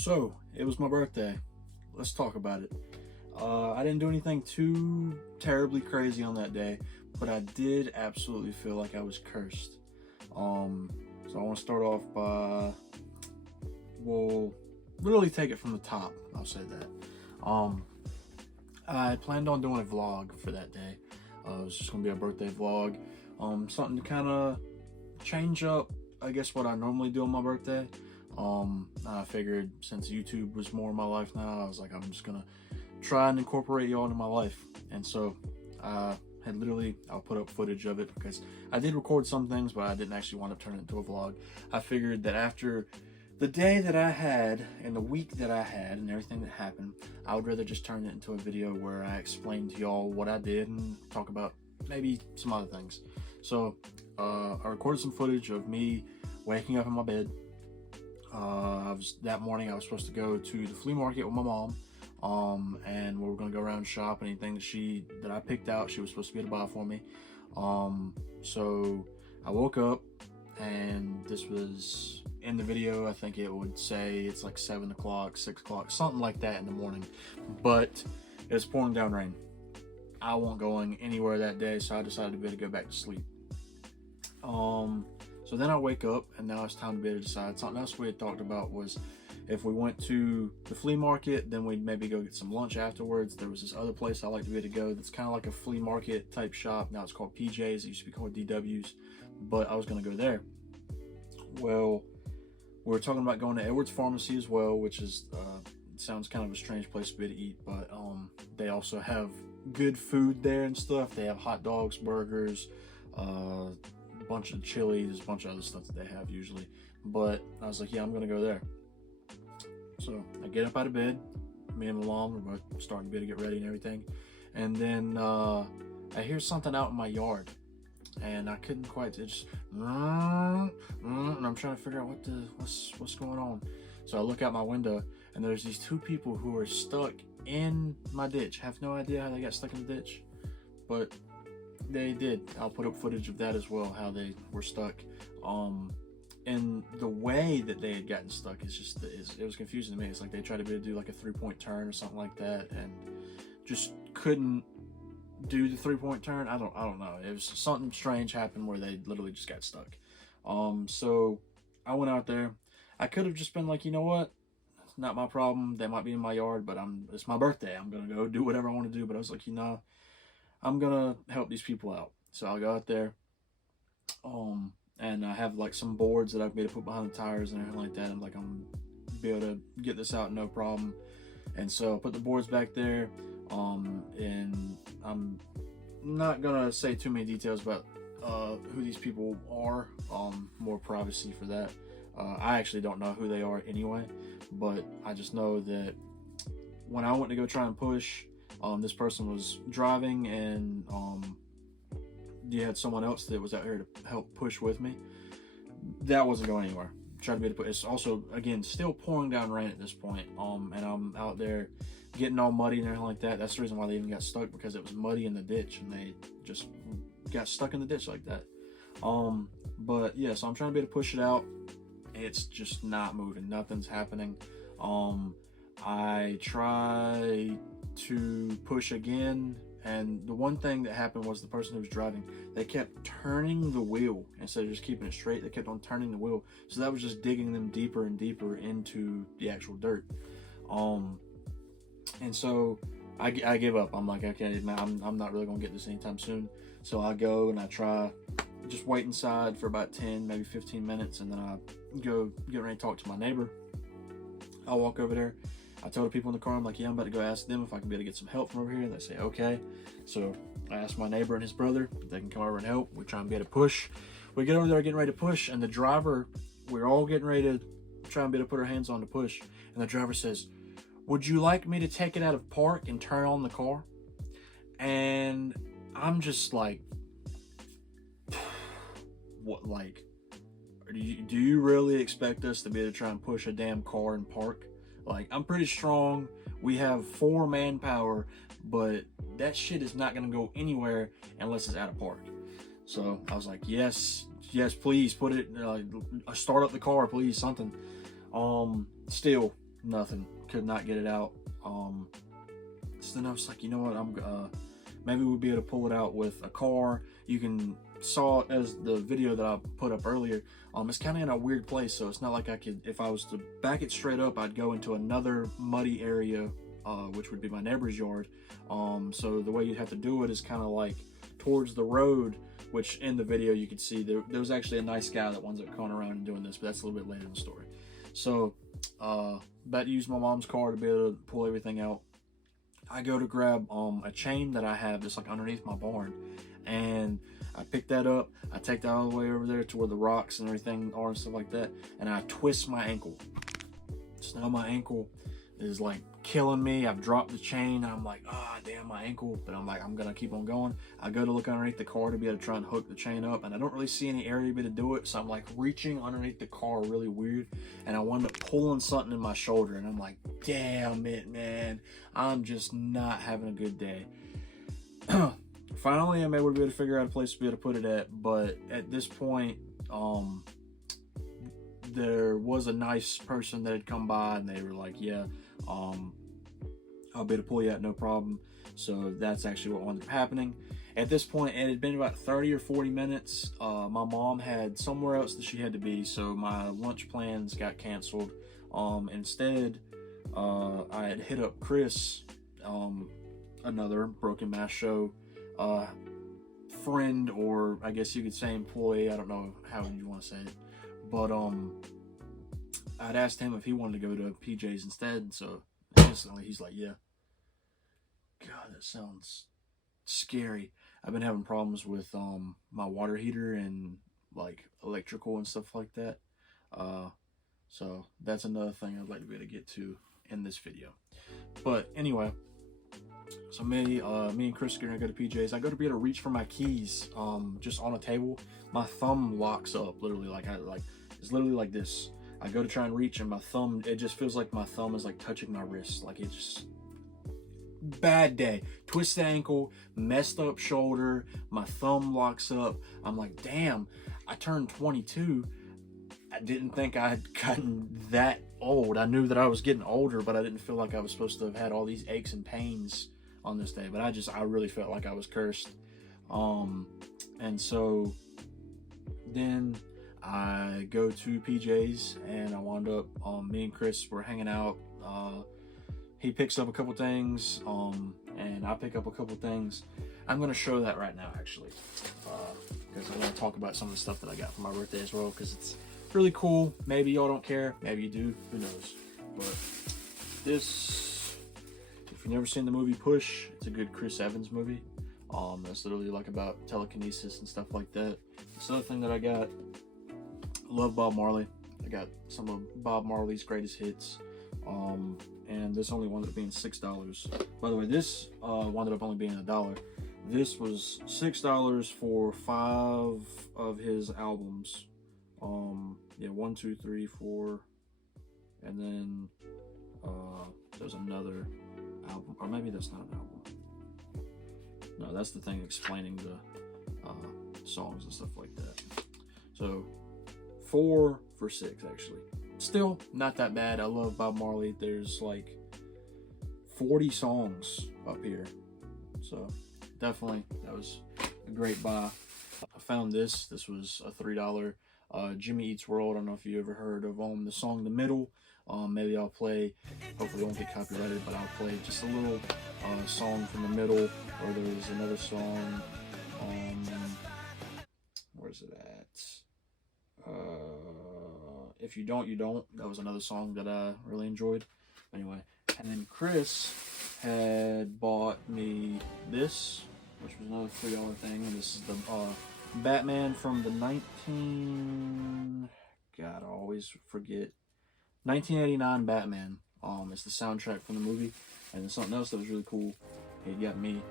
So, it was my birthday. Let's talk about it. I didn't do anything too terribly crazy on that day, but I did absolutely feel like I was cursed. So I want to start off by, well, really take it from the top. I'll say that. I planned on doing a vlog for that day. It was just gonna be a birthday vlog. Something to kind of change up, I guess, what I normally do on my birthday. I figured since YouTube was more of my life now, I was like, I'm just gonna try and incorporate y'all into my life. And so I'll put up footage of it because I did record some things, but I didn't actually want to turn it into a vlog. I figured that after the day that I had and the week that I had and everything that happened, I would rather just turn it into a video where I explained to y'all what I did and talk about maybe some other things. So I recorded some footage of me waking up in my bed. That morning I was supposed to go to the flea market with my mom, and we were gonna go around and shop. Anything that I picked out, she was supposed to be able to buy for me. So I woke up, and this was in the video. I think it would say it's like 7 o'clock, 6 o'clock, something like that in the morning, but it was pouring down rain. I wasn't going anywhere that day, so I decided to be able to go back to sleep. So then I wake up, and now it's time to be able to decide. Something else we had talked about was if we went to the flea market, then we'd maybe go get some lunch afterwards. There was this other place I like to be able to go that's kind of like a flea market type shop. Now it's called PJ's. It used to be called DW's, but I was going to go there. Well, we were talking about going to Edwards Pharmacy as well, which is sounds kind of a strange place to be to eat, but they also have good food there and stuff. They have hot dogs, burgers, bunch of chilies, a bunch of other stuff that they have usually. But I was like, yeah, I'm gonna go there. So I get up out of bed. Me and my mom were both starting to be able to get ready and everything, and then I hear something out in my yard, and I couldn't quite. It just and I'm trying to figure out what's going on. So I look out my window, and there's these two people who are stuck in my ditch. I have no idea how they got stuck in the ditch, but they did. I'll put up footage of that as well, how they were stuck. And the way that they had gotten stuck is just, it was confusing to me. It's like they tried to do like a 3-point turn or something like that, and just couldn't do the 3-point turn. I don't know. It was something strange happened where they literally just got stuck. So I went out there. I could have just been like, you know what? It's not my problem. They might be in my yard, but it's my birthday. I'm gonna go do whatever I want to do. But I was like, I'm gonna help these people out. So I'll go out there, and I have like some boards that I've made to put behind the tires and everything like that. I'm like, I'm be able to get this out no problem. And so I put the boards back there, and I'm not gonna say too many details about who these people are. More privacy for that. I actually don't know who they are anyway, but I just know that when I went to go try and push, this person was driving, and you had someone else that was out here to help push with me. That wasn't going anywhere. Trying to be able to put. It's also, again, still pouring down rain at this point. And I'm out there getting all muddy and everything like that. That's the reason why they even got stuck, because it was muddy in the ditch, and they just got stuck in the ditch like that. But yeah, so I'm trying to be able to push it out. It's just not moving. Nothing's happening. I try to push again, and the one thing that happened was the person who was driving, they kept turning the wheel instead of just keeping it straight. They kept on turning the wheel, so that was just digging them deeper and deeper into the actual dirt. And so I give up. I'm like, okay, man, I'm not really gonna get this anytime soon. So I go and I try, just wait inside for about 10, maybe 15 minutes, and then I go get ready to talk to my neighbor. I walk over there. I told the people in the car, I'm like, yeah, I'm about to go ask them if I can be able to get some help from over here. And they say, okay. So I asked my neighbor and his brother if they can come over and help. We try and be able to push. We get over there getting ready to push, and the driver, we're all getting ready to try and be able to put our hands on to push. And the driver says, would you like me to take it out of park and turn on the car? And I'm just like, what, like, do you really expect us to be able to try and push a damn car in park? Like, I'm pretty strong. We have 4 manpower, but that shit is not going to go anywhere unless it's out of park. So I was like, yes, please put it, start up the car, please, something. Still, nothing. Could not get it out. So then I was like, you know what, maybe we'll be able to pull it out with a car. You can saw as the video that I put up earlier, it's kind of in a weird place, so it's not like I could, if I was to back it straight up, I'd go into another muddy area, which would be my neighbor's yard. So the way you'd have to do it is kind of like towards the road, which in the video you could see there was actually a nice guy that winds up coming around and doing this, but that's a little bit later in the story. So about to use my mom's car to be able to pull everything out. I go to grab a chain that I have that's like underneath my barn, and I pick that up, I take that all the way over there to where the rocks and everything are and stuff like that, and I twist my ankle. So now my ankle is like killing me. I've dropped the chain, I'm like, damn, my ankle, but I'm like, I'm gonna keep on going. I go to look underneath the car to be able to try and hook the chain up, and I don't really see any area to be able to do it, so I'm like reaching underneath the car really weird, and I wound up pulling something in my shoulder, and I'm like, damn it, man, I'm just not having a good day. Finally, I'm able to be able to figure out a place to be able to put it at, but at this point, there was a nice person that had come by, and they were like, yeah, I'll be able to pull you out, no problem. So that's actually what wound up happening. At this point, it had been about 30 or 40 minutes. My mom had somewhere else that she had to be, so my lunch plans got canceled. Instead, I had hit up Chris, another Broken Mask Show friend, or I guess you could say employee, I don't know how you want to say it, but I'd asked him if he wanted to go to PJ's instead, so instantly he's like, yeah. God, that sounds scary. I've been having problems with my water heater and like electrical and stuff like that, so that's another thing I'd like to be able to get to in this video. But anyway, so me and Chris are gonna go to PJ's. I go to be able to reach for my keys, just on a table. My thumb locks up, literally, it's literally like this. I go to try and reach, and my thumb, it just feels like my thumb is like touching my wrist. Like, it just, bad day. Twisted ankle, messed up shoulder, my thumb locks up. I'm like, damn, I turned 22. I didn't think I had gotten that old. I knew that I was getting older, but I didn't feel like I was supposed to have had all these aches and pains on this day. But I really felt like I was cursed. And so then I go to PJ's, and I wound up, me and Chris were hanging out. He picks up a couple things, and I pick up a couple things. I'm going to show that right now, actually, because I want to talk about some of the stuff that I got for my birthday as well, because it's really cool. Maybe y'all don't care, maybe you do, who knows. But this, if you've never seen the movie Push, it's a good Chris Evans movie. That's literally like about telekinesis and stuff like that. This other thing that I got, I love Bob Marley. I got some of Bob Marley's greatest hits, and this only wound up being $6. By the way, this wound up only being $1. This was $6 for 5 of his albums. Yeah, 1, 2, 3, 4, and then there's another album, or maybe that's not an album. No, that's the thing explaining the songs and stuff like that. So 4 for 6, actually. Still not that bad. I love Bob Marley. There's like 40 songs up here, so definitely that was a great buy. I found this was a $3 Jimmy Eats World. I don't know if you ever heard of the song The Middle. Maybe I'll play, hopefully it won't get copyrighted, but I'll play just a little song from The Middle. Or there's another song, where's it at? If You Don't, You Don't. That was another song that I really enjoyed. Anyway, and then Chris had bought me this, which was another $3 thing, and this is the Batman from the God, I always forget, 1989 Batman. It's the soundtrack from the movie. And then something else that was really cool, he got me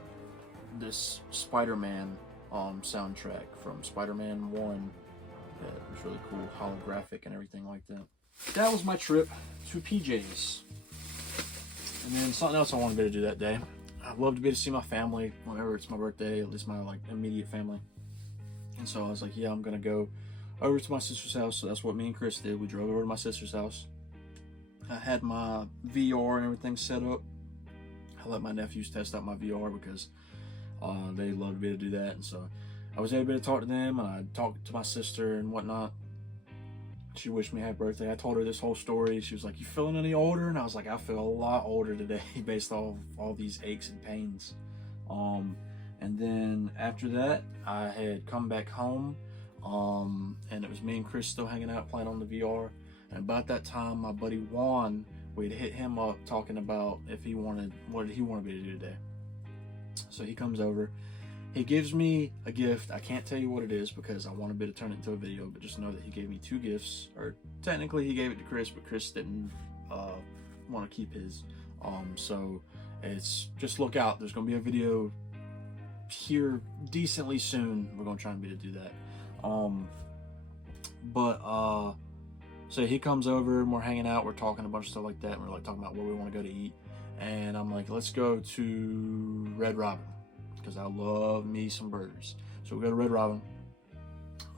this Spider-Man soundtrack from Spider-Man 1. That was really cool, holographic and everything like that. That was my trip to PJ's. And then something else I wanted to be able to do that day. I'd love to be able to see my family whenever it's my birthday, at least my like immediate family. And so I was like, yeah, I'm gonna go over to my sister's house. So that's what me and Chris did. We drove over to my sister's house. I had my VR and everything set up. I let my nephews test out my VR because they love to be able to do that, and so I was able to talk to them, and I talked to my sister and whatnot. She wished me happy birthday. I told her this whole story. She was like, "You feeling any older?" And I was like, "I feel a lot older today based off all these aches and pains." And then after that, I had come back home, and it was me and Chris still hanging out playing on the VR. And about that time, my buddy Juan, we'd hit him up talking about if he wanted, what did he want me to do today. So he comes over. He gives me a gift. I can't tell you what it is because I want to be able to turn it into a video, but just know that he gave me 2 gifts, or technically he gave it to Chris, but Chris didn't want to keep his. So it's, just look out. There's going to be a video here decently soon. We're going to try and be able to do that. So he comes over and we're hanging out. We're talking a bunch of stuff like that. And we're like talking about where we want to go to eat. And I'm like, let's go to Red Robin, because I love me some burgers. So we go to Red Robin.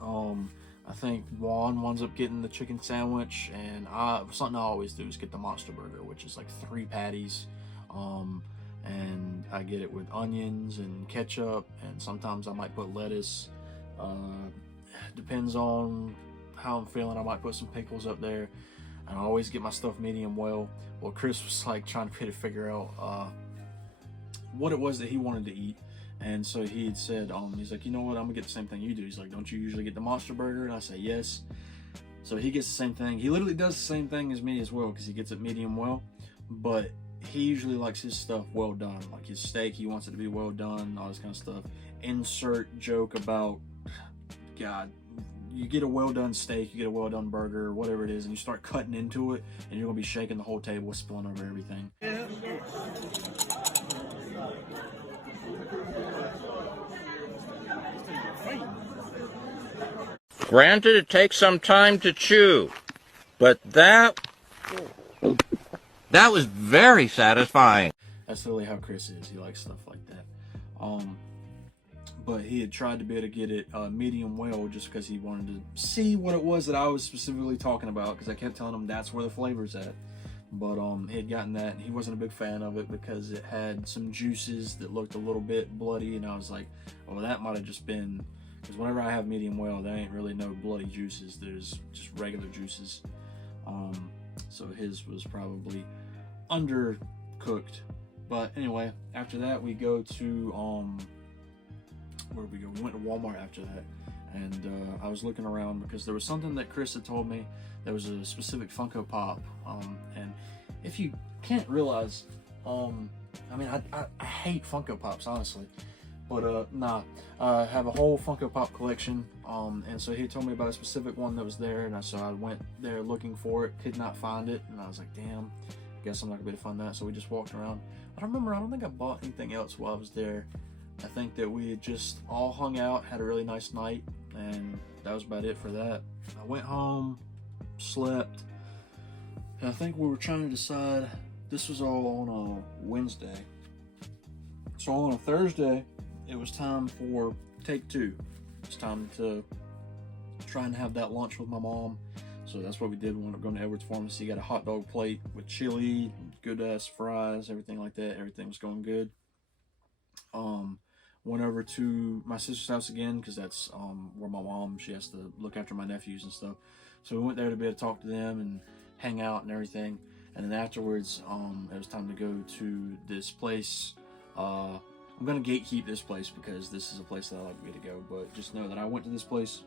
I think Juan winds up getting the chicken sandwich, and something I always do is get the monster burger, which is like 3 patties. And I get it with onions and ketchup, and sometimes I might put lettuce. Depends on how I'm feeling. I might put some pickles up there. And I always get my stuff medium well. Well, Chris was like trying to figure out what it was that he wanted to eat. And so he had said, he's like, you know what, I'm gonna get the same thing you do. He's like, don't you usually get the monster burger? And I say, yes. So he gets the same thing. He literally does the same thing as me as well, because he gets it medium well. But he usually likes his stuff well done. Like his steak, he wants it to be well done, all this kind of stuff. Insert joke about, God, you get a well done steak, you get a well done burger, whatever it is, and you start cutting into it, and you're gonna be shaking the whole table, spilling over everything. Granted, it takes some time to chew, but that was very satisfying. That's literally how Chris is. He likes stuff like that. But he had tried to be able to get it medium well, just because he wanted to see what it was that I was specifically talking about, because I kept telling him that's where the flavor's at. But he had gotten that, and he wasn't a big fan of it because it had some juices that looked a little bit bloody, and I was like, well, that might have just been, because whenever I have medium well, there ain't really no bloody juices. There's just regular juices. So his was probably undercooked. But anyway, after that we go to where did we go? We went to Walmart after that, and I was looking around because there was something that Chris had told me. There was a specific Funko Pop, and if you can't realize, I mean, I hate Funko Pops, honestly, but I have a whole Funko Pop collection, and so he told me about a specific one that was there, and so I went there looking for it, could not find it, and I was like, damn, guess I'm not gonna be able to find that. So we just walked around. I don't think I bought anything else while I was there. I think that we had just all hung out, had a really nice night, and that was about it for that. I went home, slept, and I think we were trying to decide, this was all on a Wednesday. So on a Thursday, it was time for take 2. It's time to try and have that lunch with my mom. So that's what we did. We ended up going to Edwards Pharmacy, got a hot dog plate with chili, good ass fries, everything like that. Everything was going good. Went over to my sister's house again, because that's where my mom, she has to look after my nephews and stuff. So we went there to be able to talk to them and hang out and everything. And then afterwards, it was time to go to this place. I'm gonna gatekeep this place because this is a place that I like to go. But just know that I went to this place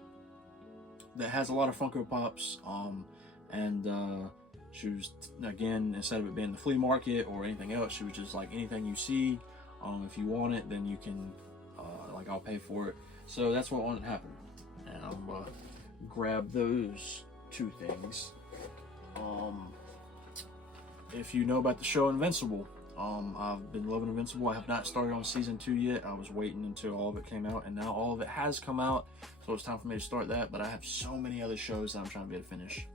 that has a lot of Funko Pops, and she was, again, instead of it being the flea market or anything else, she was just like, anything you see, if you want it, then you can, like, I'll pay for it. So that's what wanted to happen, and I'm gonna grab those 2 things. If you know about the show Invincible, I've been loving Invincible. I have not started on season 2 yet. I was waiting until all of it came out, and now all of it has come out, so it's time for me to start that. But I have so many other shows that I'm trying to be able to finish.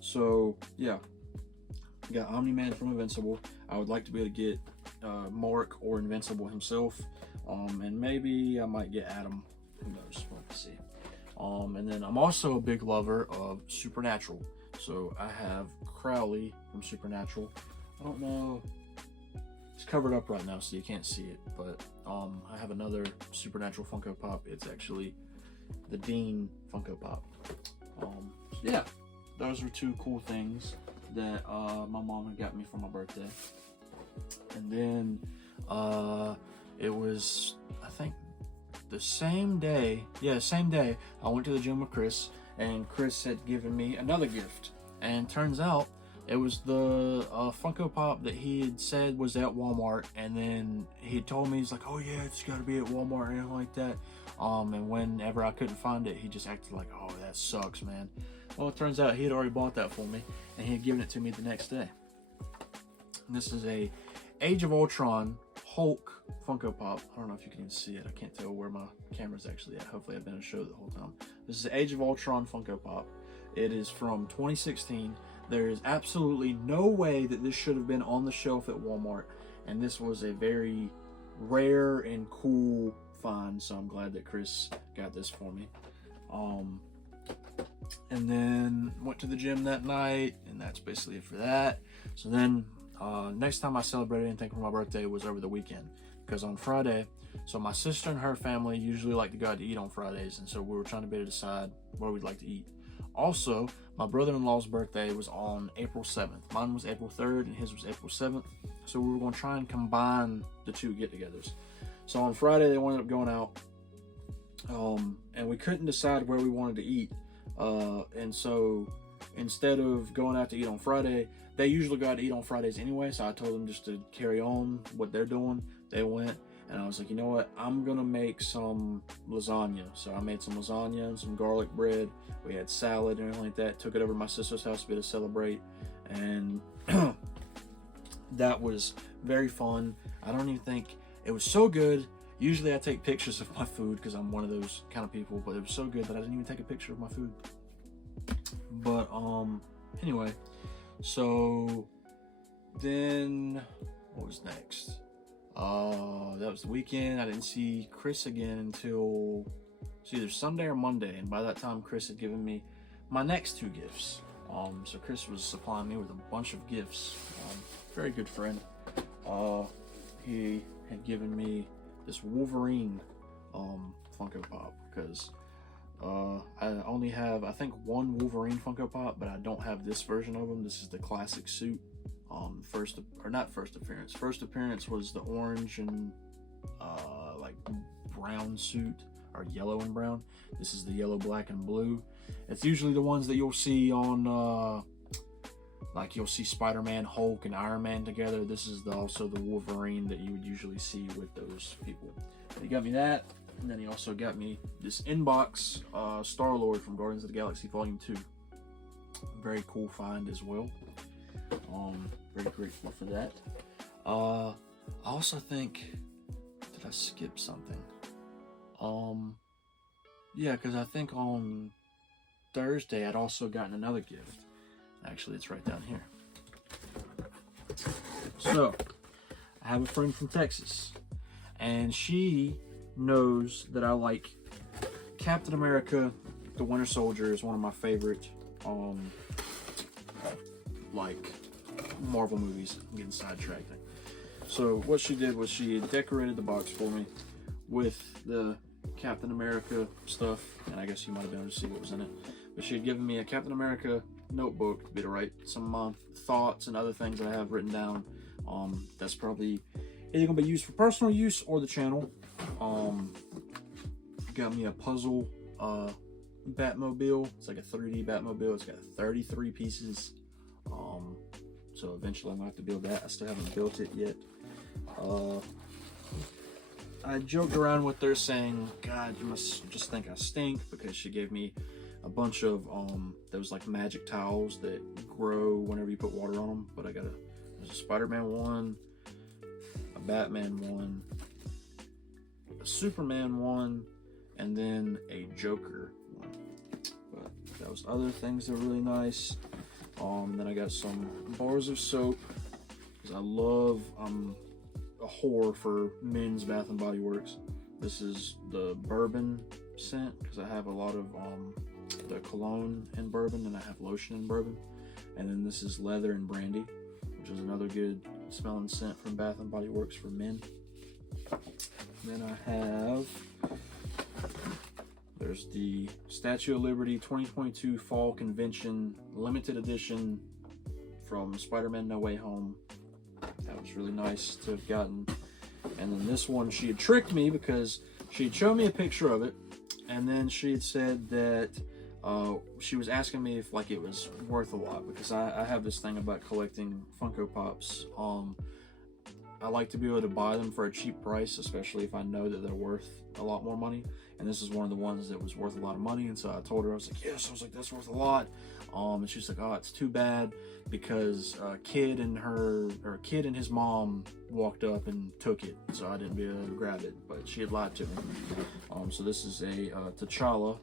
So yeah, I got Omni-Man from Invincible. I would like to be able to get Mark or Invincible himself, and maybe I might get Adam. Who knows? We'll see. And then I'm also a big lover of Supernatural. So I have Crowley from Supernatural. I don't know, it's covered up right now so you can't see it, but I have another Supernatural Funko Pop. It's actually the Dean Funko Pop. Yeah, those are two cool things that my mom had got me for my birthday. And then it was, I think, the same day, I went to the gym with Chris, and Chris had given me another gift. And turns out it was the Funko Pop that he had said was at Walmart, and then he told me, he's like, oh yeah, it's got to be at Walmart or anything like that. And whenever I couldn't find it, he just acted like, oh, that sucks, man. Well, it turns out he had already bought that for me, and he had given it to me the next day. And this is a Age of Ultron Hulk Funko Pop. I don't know if you can even see it. I can't tell where my camera's actually at. Hopefully I've been in a show the whole time. This is Age of Ultron Funko Pop. It is from 2016. There is absolutely no way that this should have been on the shelf at Walmart, and this was a very rare and cool find, so I'm glad that Chris got this for me. And then went to the gym that night, and that's basically it for that. So then next time I celebrated anything for my birthday was over the weekend, because on Friday, so my sister and her family usually like to go out to eat on Fridays, and so we were trying to be able to decide where we'd like to eat. Also, my brother-in-law's birthday was on April 7th. Mine was April 3rd and his was April 7th. So we were going to try and combine the two get-togethers. So on Friday, they ended up going out. And we couldn't decide where we wanted to eat. And so instead of going out to eat on Friday, they usually go out to eat on Fridays anyway. So I told them just to carry on what they're doing. They went. And I was like, you know what? I'm going to make some lasagna. So I made some lasagna and some garlic bread. We had salad and everything like that. Took it over to my sister's house to be able to celebrate. And that was very fun. I don't even think, it was so good. Usually I take pictures of my food because I'm one of those kind of people. But it was so good that I didn't even take a picture of my food. But anyway. So then what was next? That was the weekend. I didn't see Chris again until it's either Sunday or Monday, and by that time Chris had given me my next two gifts. So Chris was supplying me with a bunch of gifts. Very good friend. He had given me this Wolverine Funko Pop, because I only have, I think, one Wolverine Funko Pop, but I don't have this version of him. This is the classic suit. First appearance was the orange and like brown suit, or yellow and brown. This is the yellow, black, and blue. It's usually the ones that you'll see on like you'll see Spider-Man, Hulk, and Iron Man together. This is also the Wolverine that you would usually see with those people. But he got me that, and then he also got me this inbox Star-Lord from Guardians of the Galaxy Volume 2. Very cool find as well. Very grateful for that. I also think, did I skip something? Yeah, because I think on Thursday I'd also gotten another gift. Actually, it's right down here. So, I have a friend from Texas, and she knows that I like Captain America, the Winter Soldier is one of my favorite, like, Marvel movies. I'm getting sidetracked. So what she did was she decorated the box for me with the Captain America stuff, and I guess you might have been able to see what was in it. But she had given me a Captain America notebook to be to write some of my thoughts and other things that I have written down. That's probably either gonna be used for personal use or the channel. Got me a puzzle Batmobile. It's like a 3D Batmobile. It's got 33 pieces. So eventually I'm gonna have to build that. I still haven't built it yet. I joked around with her saying, God, you must just think I stink, because she gave me a bunch of those like magic towels that grow whenever you put water on them. But I got there's a Spider-Man one, a Batman one, a Superman one, and then a Joker one. But those other things are really nice. Then I got some bars of soap, because I'm a whore for men's Bath and Body Works. This is the bourbon scent, because I have a lot of the cologne and bourbon, and I have lotion and bourbon. And then this is leather and brandy, which is another good smelling scent from Bath and Body Works for men. Then I have, there's the Statue of Liberty 2022 Fall Convention Limited Edition from Spider-Man No Way Home. That was really nice to have gotten. And then this one, she had tricked me because she had shown me a picture of it, and then she had said that she was asking me if like it was worth a lot, because I have this thing about collecting Funko Pops. I like to be able to buy them for a cheap price, especially if I know that they're worth a lot more money. And this is one of the ones that was worth a lot of money. And so I told her, I was like, yes. I was like, that's worth a lot. And she's like, oh, it's too bad because a kid and his mom walked up and took it, so I didn't be able to grab it. But she had lied to me. So this is a T'Challa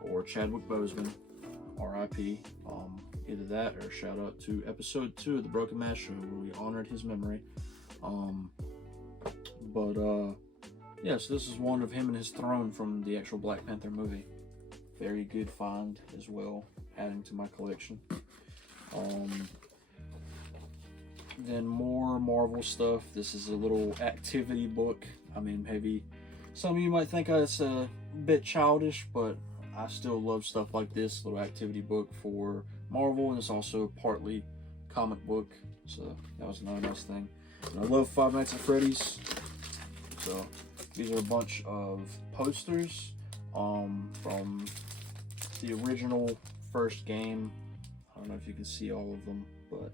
or Chadwick Boseman, R.I.P. Either that or shout out to episode 2 of the Broken Mask Show, where we honored his memory. Yeah, so this is one of him and his throne from the actual Black Panther movie. Very good find as well, adding to my collection. Then more Marvel stuff. This is a little activity book. I mean, maybe some of you might think it's a bit childish, but I still love stuff like this. Little activity book for Marvel, and it's also partly comic book, so that was another nice thing. And I love Five Nights at Freddy's, so these are a bunch of posters from the original first game. I don't know if you can see all of them, but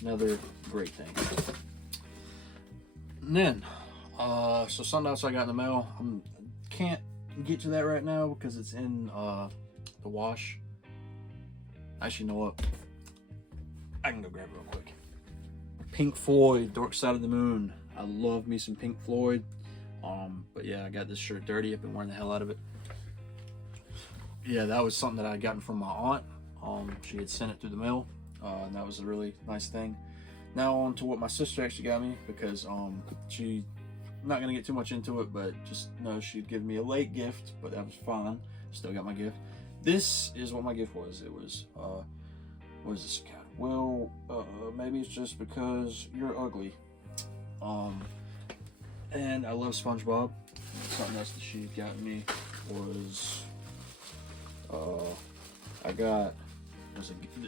another great thing. And then, so something else I got in the mail. I can't get to that right now because it's in the wash. Actually, you know what? I can go grab it real quick. Pink Floyd, Dark Side of the Moon. I love me some Pink Floyd. But yeah, I got this shirt dirty. I've been wearing the hell out of it. Yeah, that was something that I had gotten from my aunt. She had sent it through the mail, and that was a really nice thing. Now on to what my sister actually got me, because she, I'm not gonna get too much into it, but just know she'd give me a late gift, but that was fine. Still got my gift. This is what my gift was. It was what is this? Well, maybe it's just because you're ugly. And I love SpongeBob. Something else that she got me was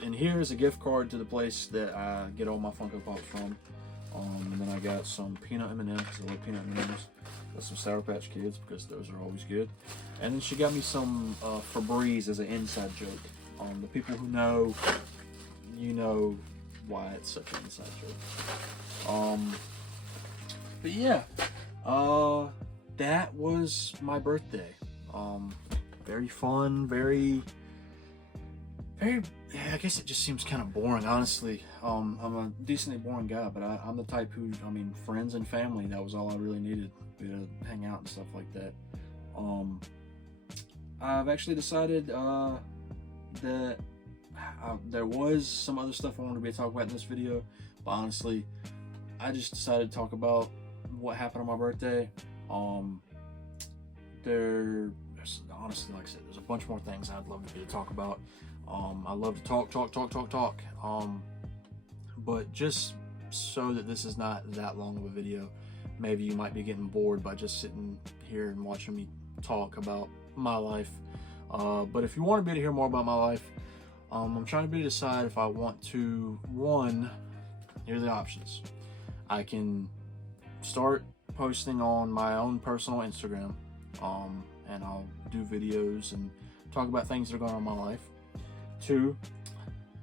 and here is a gift card to the place that I get all my Funko Pops from. And then I got some peanut M&Ms, because I love peanut M&Ms. Got some Sour Patch Kids, because those are always good. And then she got me some Febreze as an inside joke. The people who know, you know why it's such an inside joke. But yeah, that was my birthday. Very fun, very, yeah, I guess it just seems kind of boring, honestly. I'm a decently boring guy, but I'm the type who, I mean, friends and family, that was all I really needed, to hang out and stuff like that. I've actually decided that there was some other stuff I wanted to be talking about in this video, but honestly, I just decided to talk about what happened on my birthday. There's honestly, like I said, there's a bunch more things I'd love to talk about. I love to talk. But just so that this is not that long of a video, maybe you might be getting bored by just sitting here and watching me talk about my life. But if you want to be able to hear more about my life, I'm trying to be able to decide if I want to, here are the options. I can start posting on my own personal Instagram, and I'll do videos and talk about things that are going on in my life. 2,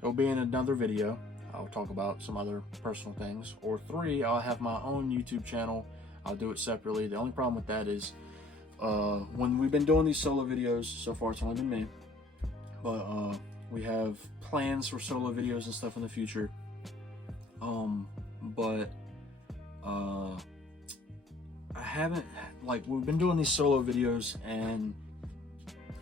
it'll be in another video. I'll talk about some other personal things. Or 3, I'll have my own YouTube channel. I'll do it separately. The only problem with that is when we've been doing these solo videos, so far it's only been me, but we have plans for solo videos and stuff in the future. I haven't, like, we've been doing these solo videos, and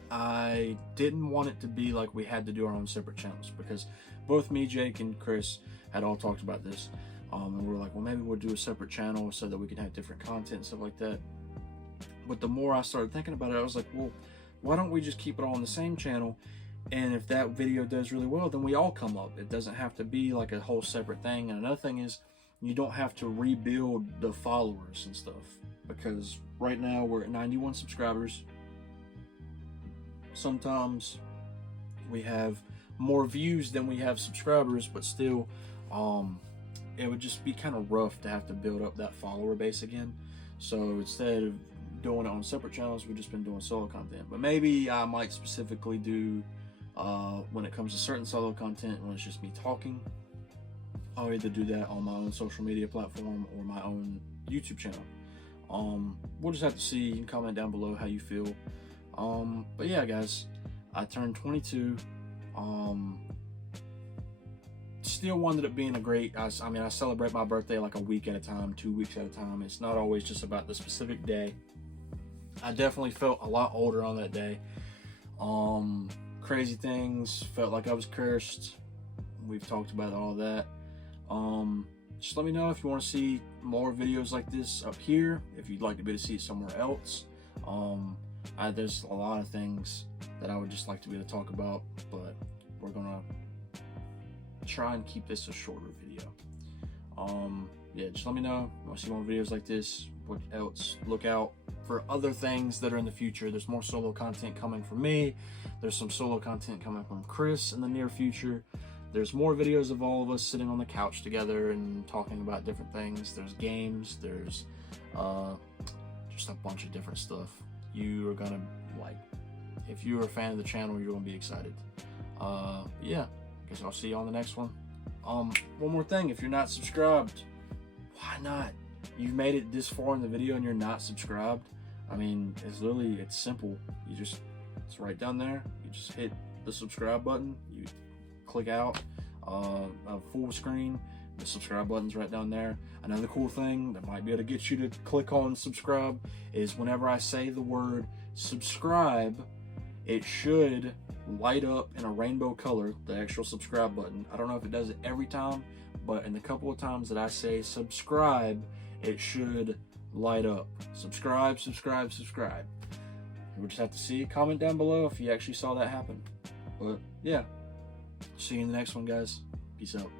I didn't want it to be like we had to do our own separate channels, because both me, Jake, and Chris had all talked about this, and we were like, well, maybe we'll do a separate channel so that we can have different content and stuff like that. But the more I started thinking about it, I was like, well, why don't we just keep it all on the same channel? And if that video does really well, then we all come up. It doesn't have to be like a whole separate thing. And another thing is, you don't have to rebuild the followers and stuff, because right now we're at 91 subscribers. Sometimes we have more views than we have subscribers, but still, it would just be kind of rough to have to build up that follower base again. So instead of doing it on separate channels, we've just been doing solo content. But maybe I might specifically do, when it comes to certain solo content, when it's just me talking, I'll either do that on my own social media platform or my own YouTube channel. We'll just have to see. You can comment down below how you feel. But yeah, guys, I turned 22. Still wound up being a great, I celebrate my birthday like a week at a time, 2 weeks at a time. It's not always just about the specific day. I definitely felt a lot older on that day. Crazy things, felt like I was cursed. We've talked about all that. Just let me know if you want to see more videos like this up here, if you'd like to be able to see it somewhere else. There's a lot of things that I would just like to be able to talk about, but we're gonna try and keep this a shorter video. Yeah, just let me know if you want to see more videos like this. What else? Look out for other things that are in the future. There's more solo content coming from me. There's some solo content coming from Chris in the near future. There's more videos of all of us sitting on the couch together and talking about different things. There's games. There's just a bunch of different stuff. You are gonna like. If you're a fan of the channel, you're gonna be excited. Yeah, guess I'll see you on the next one. One more thing, if you're not subscribed, why not? You've made it this far in the video and you're not subscribed. I mean, it's simple. It's right down there. You just hit the subscribe button. You click out a full screen. The subscribe button's right down there. Another cool thing that might be able to get you to click on subscribe is whenever I say the word subscribe, it should light up in a rainbow color, the actual subscribe button. I don't know if it does it every time, but in the couple of times that I say subscribe, it should light up. Subscribe, subscribe, subscribe. We'll just have to see. Comment down below if you actually saw that happen. But yeah, see you in the next one, guys. Peace out.